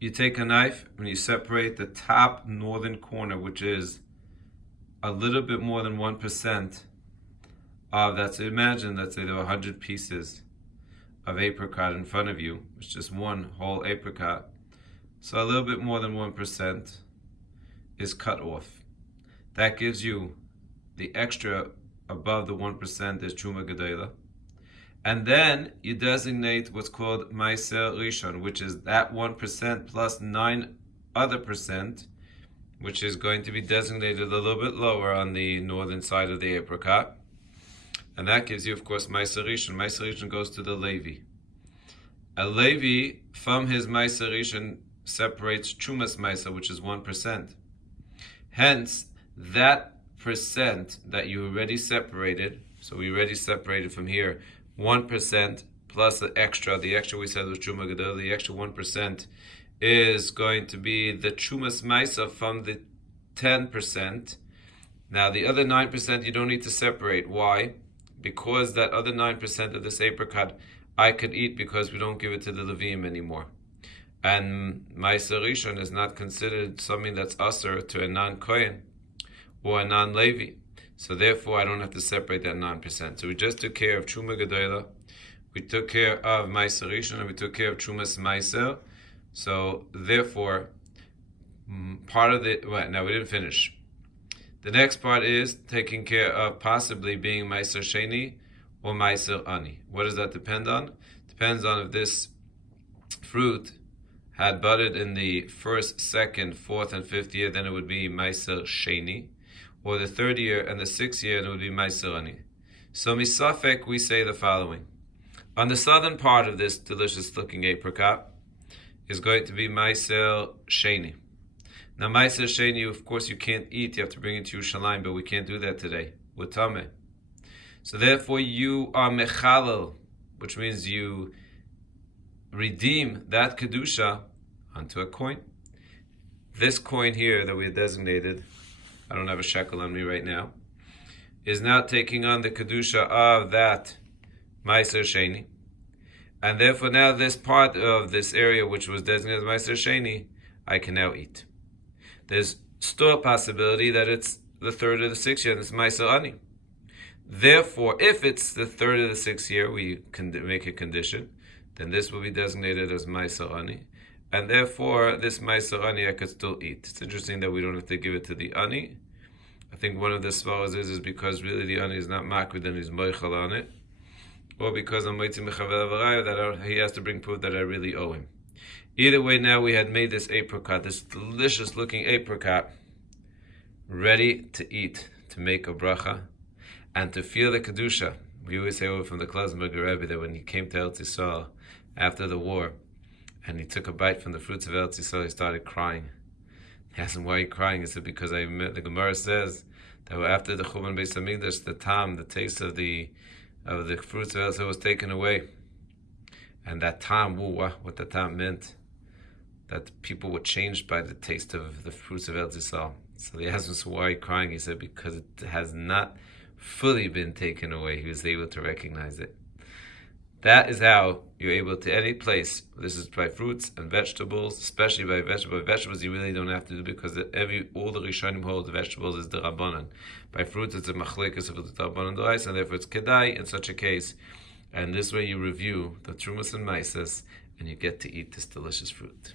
you take a knife and you separate the top northern corner, which is a little bit more than 1% of that. So imagine, let's say there were 100 pieces of apricot in front of you. It's just one whole apricot. So a little bit more than 1% is cut off. That gives you the extra above the 1% is Truma Gedela. And then you designate what's called Meiser Rishon, which is that 1% plus 9 other percent, which is going to be designated a little bit lower on the northern side of the apricot. And that gives you, of course, Meiser Rishon. Meiser Rishon goes to the Levi. A Levi, from his Meiser Rishon, separates Trumas Meiser, which is 1%. Hence, that percent that you already separated, so we already separated from here, 1% plus the extra we said was Truma Gedol, the extra 1% is going to be the Trumas Meiser from the 10%. Now, the other 9% you don't need to separate. Why? Because that other 9% of this apricot I could eat because we don't give it to the Levim anymore. And Meiser Rishon is not considered something that's usher to a non-Kohen or a non-Levi. So therefore, I don't have to separate that 9%. So we just took care of Truma Gedola, we took care of Meiser Rishon, and we took care of Trumas Meiser. So therefore, part of the, well, now we didn't finish. The next part is taking care of possibly being Meiser Sheni or Meiser Ani. What does that depend on? Depends on if this fruit had budded in the first, second, fourth, and fifth year, then it would be Meiser Sheni. Or the third year and the sixth year, and it would be Meiser Ani. So misafek, we say the following. On the southern part of this delicious looking apricot is going to be Meiser Sheni. Now Meiser Sheni, of course, you can't eat. You have to bring it to Yerushalayim, but we can't do that today. We're tameh. So therefore you are mechalel, which means you redeem that kedusha onto a coin. This coin here that we have designated, I don't have a shekel on me right now, is now taking on the kedusha of that Meiser Sheni, and therefore now this part of this area which was designated as Meiser Sheni, I can now eat. There's still a possibility that it's the third or the sixth year, and it's Meiser Ani. Therefore, if it's the third or the sixth year, we can make a condition, then this will be designated as Meiser Ani. And therefore, this Meiser Ani I could still eat. It's interesting that we don't have to give it to the Ani. I think one of the svaras is because really the Ani is not makrid and he's moichel on it. Or because I'm waiting that he has to bring proof that I really owe him. Either way, now we had made this apricot, this delicious looking apricot, ready to eat, to make a bracha, and to feel the kedusha. We always say over from the Klassenberger Rebbe that when he came to Eretz Yisrael after the war, and he took a bite from the fruits of Eretz Yisrael, he started crying. He asked him, why are you crying? He said, because the Gemara says that after the Churban Beis Hamikdash, the taste of the fruits of Eretz Yisrael was taken away. And that what that tam meant, that people were changed by the taste of the fruits of Eretz Yisrael. So he asked him, so why are you crying? He said, because it has not fully been taken away. He was able to recognize it. That is how you're able to, any place, this is by fruits and vegetables, especially by vegetables. Vegetables you really don't have to do because all the Rishonim hold the vegetables is the Rabbanan. By fruits it's a machlekes of the Rabbanan d'oraisa, and therefore it's kedai in such a case. And this way you review the Trumas and Meises, and you get to eat this delicious fruit.